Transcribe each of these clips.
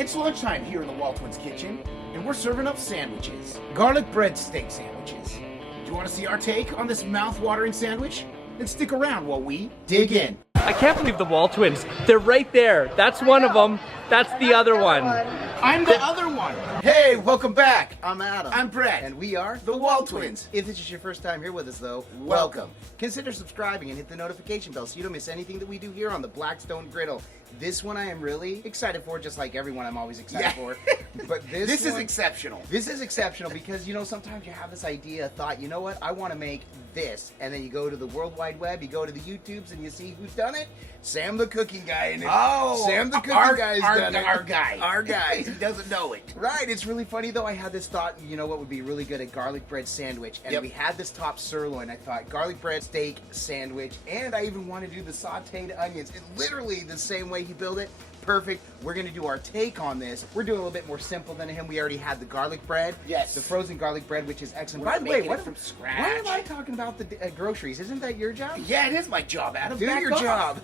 It's lunchtime here in the WALTWINS kitchen, and we're serving up sandwiches. Garlic bread steak sandwiches. Do you want to see our take on this mouth-watering sandwich? Then stick around while we dig in. I can't believe the WALTWINS. They're right there. That's one of them. That's the other one. I'm the other one. Hey, welcome back. I'm Adam. I'm Brett. And we are the WALTWINS. If this is your first time here with us, though, welcome. Consider subscribing and hit the notification bell so you don't miss anything that we do here on the Blackstone Griddle. This one I am really excited for, just like everyone I'm always excited for. But this is exceptional. This is exceptional because, you know, sometimes you have this idea, thought, you know what, I want to make this. And then you go to the World Wide Web, you go to the YouTubes, and you see who's done it. Sam the cooking guy. And Sam the cooking guy's done it. Our guy. Our guy. He doesn't know it. Right. It's really funny, though. I had this thought, you know what would be really good? A garlic bread sandwich. And we had this top sirloin. I thought garlic bread steak sandwich. And I even want to do the sauteed onions. It's literally the same way he built it. Perfect. We're going to do our take on this. We're doing a little bit more simple than him. We already had the garlic bread. Yes. The frozen garlic bread, which is excellent. We're By the way, making it from scratch. Why am I talking about the groceries? Isn't that your job? Yeah, it is my job, Adam. Do Back your off. job.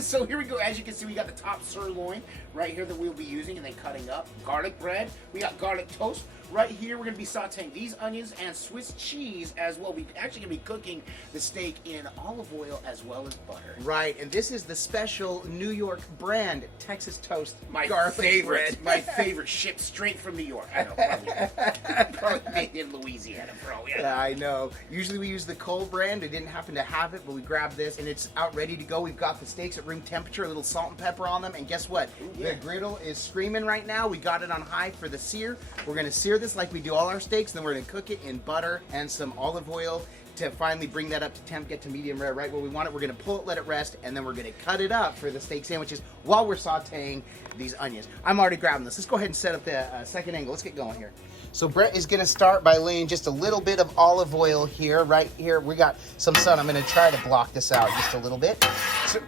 So here we go. As you can see, we got the top sirloin right here that we'll be using and then cutting up. Garlic bread. We got garlic toast. Right here, we're going to be sauteing these onions and Swiss cheese as well. We're actually going to be cooking the steak in olive oil as well as butter. Right, and this is the special New York brand Texas toast My garlic favorite. bread. My favorite, shipped straight from New York. I know, probably made in Louisiana, probably. Yeah, I know. Usually we use the Cole brand. We didn't happen to have it, but we grabbed this, and it's out ready to go. We've got the steaks at room temperature, a little salt and pepper on them, and guess what? The griddle is screaming right now. We got it on high for the sear. We're going to sear this like we do all our steaks, then we're going to cook it in butter and some olive oil to finally bring that up to temp, get to medium rare right where we want it. We're going to pull it, let it rest, and then we're going to cut it up for the steak sandwiches while we're sauteing these onions. I'm already grabbing this. Let's go ahead and set up the second angle. Let's get going here. So Brett is going to start by laying just a little bit of olive oil here, right here. We got some sun. I'm going to try to block this out just a little bit. So,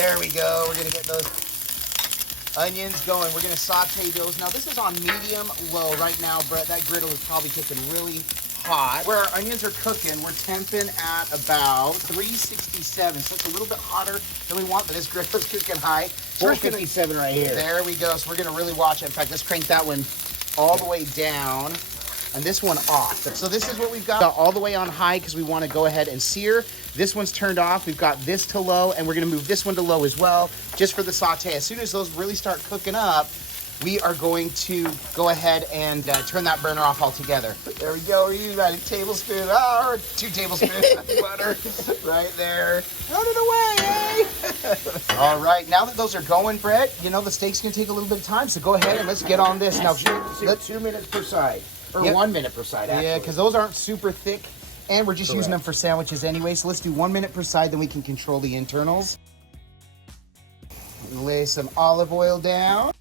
there we go. We're going to get those onions going. We're going to saute those. Now this is on medium low right now, Brett. That griddle is probably kicking really hot. Where our onions are cooking, we're temping at about 367. So it's a little bit hotter than we want, but this griddle is cooking high. So 457 right here. There we go. So we're going to really watch it. In fact, let's crank that one all the way down and this one off. So this is what we've got all the way on high because we want to go ahead and sear. This one's turned off. We've got this to low, and we're going to move this one to low as well, just for the saute. As soon as those really start cooking up, we are going to go ahead and turn that burner off altogether. There we go. We're using about a tablespoon, or 2 tablespoons of butter right there. Run it away, eh? All right. Now that those are going, Brett, you know, the steak's going to take a little bit of time, so go ahead and let's get on this. Now, Let's 2 minutes per side. Or 1 minute per side, actually. Yeah, because those aren't super thick, and we're just using them for sandwiches anyway. So let's do 1 minute per side, then we can control the internals. Lay some olive oil down.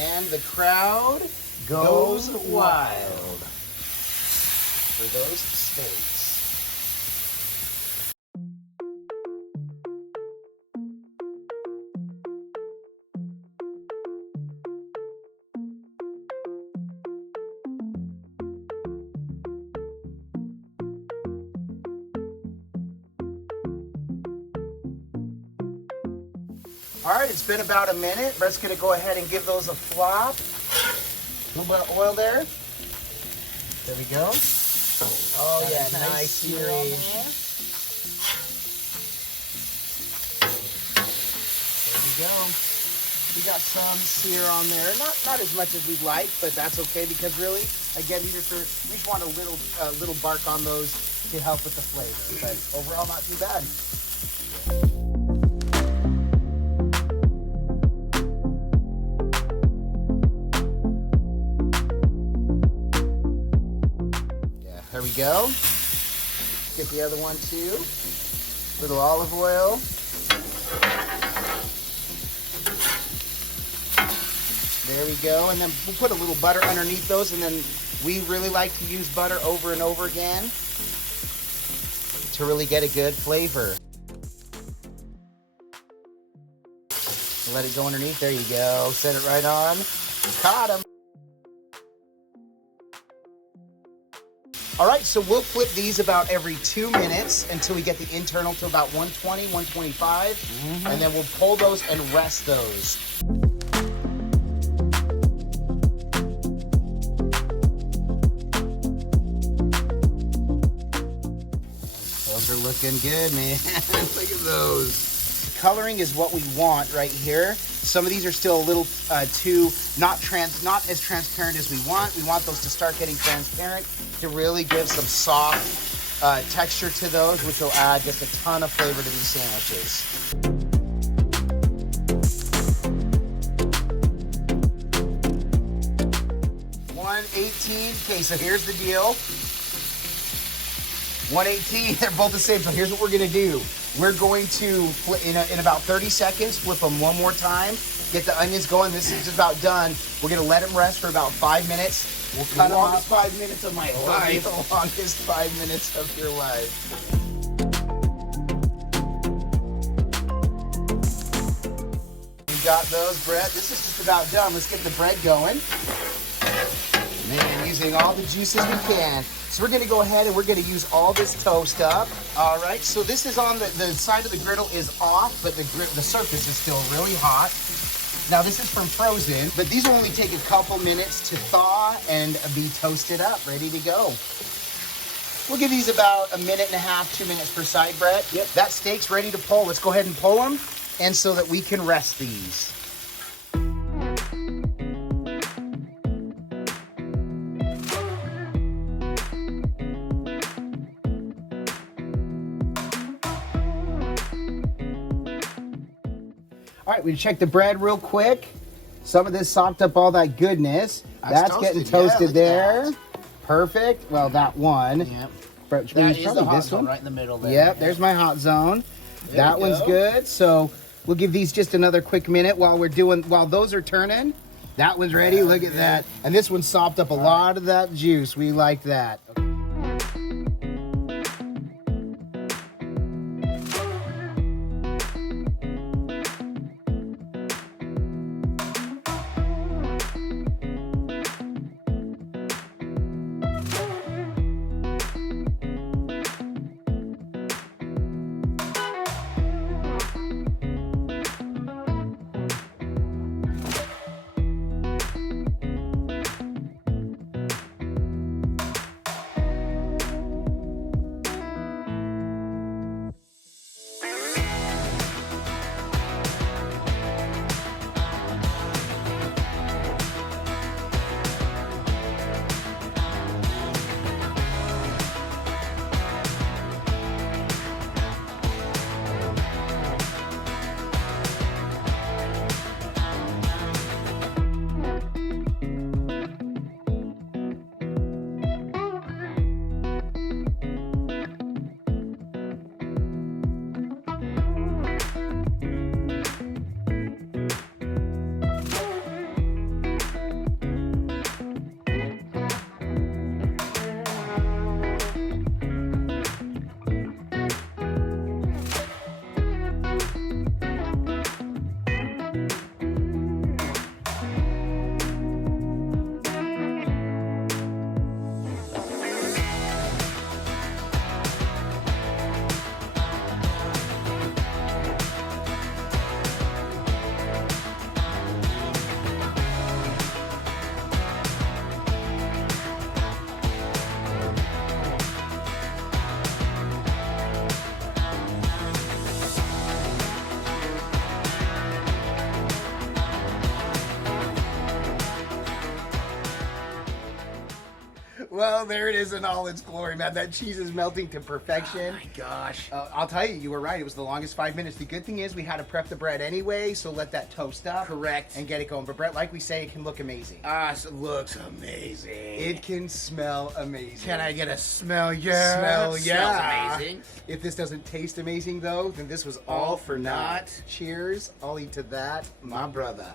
And the crowd goes wild for those steaks. All right, it's been about a minute. Brett's gonna go ahead and give those a flop. A little bit of oil there. There we go. Oh yeah, nice searing. There we go. We got some sear on there. Not as much as we'd like, but that's okay because really, again, we just want a little bark on those to help with the flavor. But overall, not too bad. There we go. Get the other one too. Little olive oil. There we go. And then we'll put a little butter underneath those, and then we really like to use butter over and over again to really get a good flavor. Let it go underneath. There you go. Set it right on. Caught him. All right, so we'll flip these about every 2 minutes until we get the internal to about 120, 125, and then we'll pull those and rest those. Those are looking good, man. Look at those. Coloring is what we want right here. Some of these are still a little too not as transparent as we want. We want those to start getting transparent to really give some soft texture to those, which will add just a ton of flavor to these sandwiches. $118. Okay, so here's the deal. 118, they're both the same. So here's what we're gonna do. We're going to, in about 30 seconds, flip them one more time, get the onions going. This is about done. We're gonna let them rest for about 5 minutes. We'll cut them off. 5 minutes of my life. The longest 5 minutes of your life. We got those bread. This is just about done. Let's get the bread going. Man, using all the juices we can. So we're gonna go ahead and we're gonna use all this toast up. All right, so this is on the side of the griddle is off, but the surface is still really hot. Now this is from frozen, but these will only take a couple minutes to thaw and be toasted up, ready to go. We'll give these about 1.5 minutes, 2 minutes per side, Brett. Yep. That steak's ready to pull. Let's go ahead and pull them, and so that we can rest these. All right, we check the bread real quick. Some of this soaked up all that goodness. That's getting toasted there. Perfect. Well, that one. Yep. Which That means is probably the hot this zone one. right in the middle there. Yep, there's my hot zone. That we one's go. good. So we'll give these just another quick minute while those are turning. That one's ready. Look at that. And this one sopped up a lot of that juice. We like that. Well, there it is in all its glory, man. That cheese is melting to perfection. Oh my gosh. I'll tell you, you were right. It was the longest 5 minutes. The good thing is we had to prep the bread anyway, so let that toast up. Correct. And get it going. But Brett, like we say, it can look amazing. It looks amazing. It can smell amazing. Can I get a smell? Yeah. Smell, yeah. Smells amazing. If this doesn't taste amazing, though, then this was all for naught. Cheers. I'll eat to that, my brother.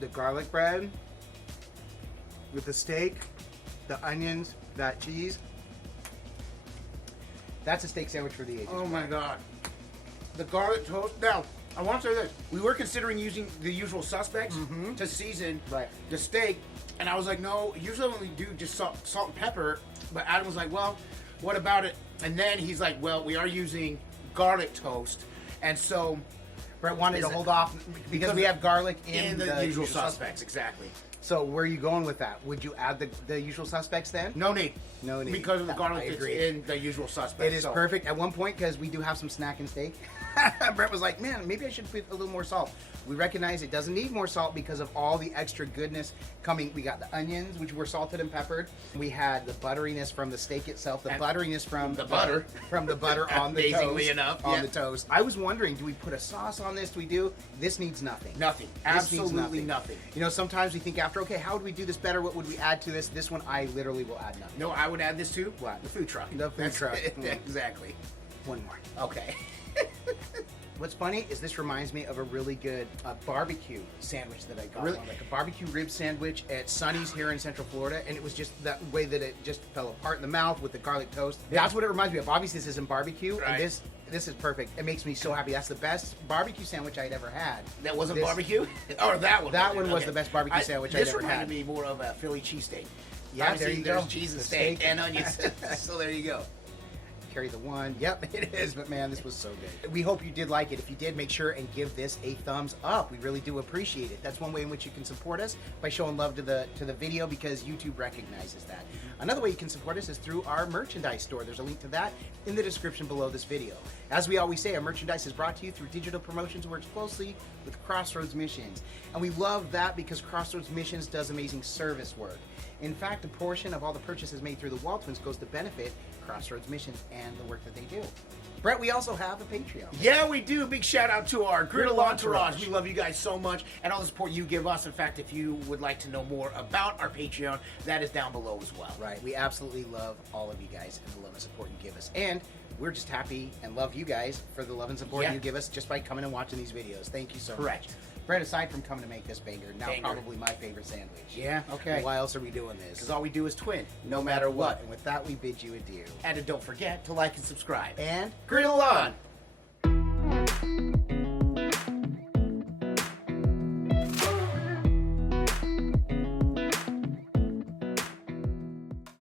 The garlic bread with the steak, the onions, that cheese. That's a steak sandwich for the ages. Oh my God. The garlic toast. Now, I want to say this. We were considering using the usual suspects to season the steak, and I was like, no, usually when we do just salt and pepper, but Adam was like, well, what about it? And then he's like, well, we are using garlic toast, and so Brett wanted to hold off because we have garlic in the usual suspects. Exactly. So where are you going with that? Would you add the usual suspects then? No need. No need. Because of the garlic I that's agree. in the usual suspects. It is perfect. At one point, because we do have some snack and steak, Brett was like, man, maybe I should put a little more salt. We recognize it doesn't need more salt because of all the extra goodness coming. We got the onions, which were salted and peppered. We had the butteriness from the steak itself, the butteriness from the butter. From the butter on the Amazingly toast. enough, On the toast. I was wondering, do we put a sauce on this? Do we do? This needs nothing. Nothing. This needs Absolutely nothing. You know, sometimes we think after, okay, how would we do this better? What would we add to this? This one, I literally will add nothing. No, I would add this too. What? The food truck. The food truck. Exactly. One more. Okay. What's funny is this reminds me of a really good barbecue sandwich that I got. Really? Like a barbecue rib sandwich at Sonny's here in Central Florida, and it was just that way that it just fell apart in the mouth with the garlic toast. That's what it reminds me of. Obviously, this isn't barbecue, Right. and this is perfect. It makes me so happy. That's the best barbecue sandwich I'd ever had. That wasn't This- barbecue? Or that one? That one was Okay. the best barbecue sandwich I'd This ever reminded had. me more of a Philly cheesesteak. Yeah, Obviously, there you there's go. cheese and The steak steak. and onions. So there you go. Carry the one. Yep, it is. But man, this was so good. We hope you did like it. If you did, make sure and give this a thumbs up. We really do appreciate it. That's one way in which you can support us, by showing love to the video, because YouTube recognizes that. Another way you can support us is through our merchandise store. There's a link to that in the description below this video. As we always say, our merchandise is brought to you through Digital Promotions, works closely with Crossroads Missions. And we love that because Crossroads Missions does amazing service work. In fact, a portion of all the purchases made through the WALTWINS goes to benefit Crossroads Missions and the work that they do. Brett, we also have a Patreon. Yeah, we do. Big shout out to our Griddle Griddle Entourage. Entourage. We love you guys so much and all the support you give us. In fact, if you would like to know more about our Patreon, that is down below as well. Right. We absolutely love all of you guys and the love and support you give us. And we're just happy and love you guys for the love and support Yeah. you give us just by coming and watching these videos. Thank you so Correct. much. Brett, aside from coming to make this banger, now Banger. probably my favorite sandwich. Yeah, okay. Why else are we doing this? Because all we do is twin, no matter what. And with that, we bid you adieu. And don't forget to like and subscribe. And Griddle on!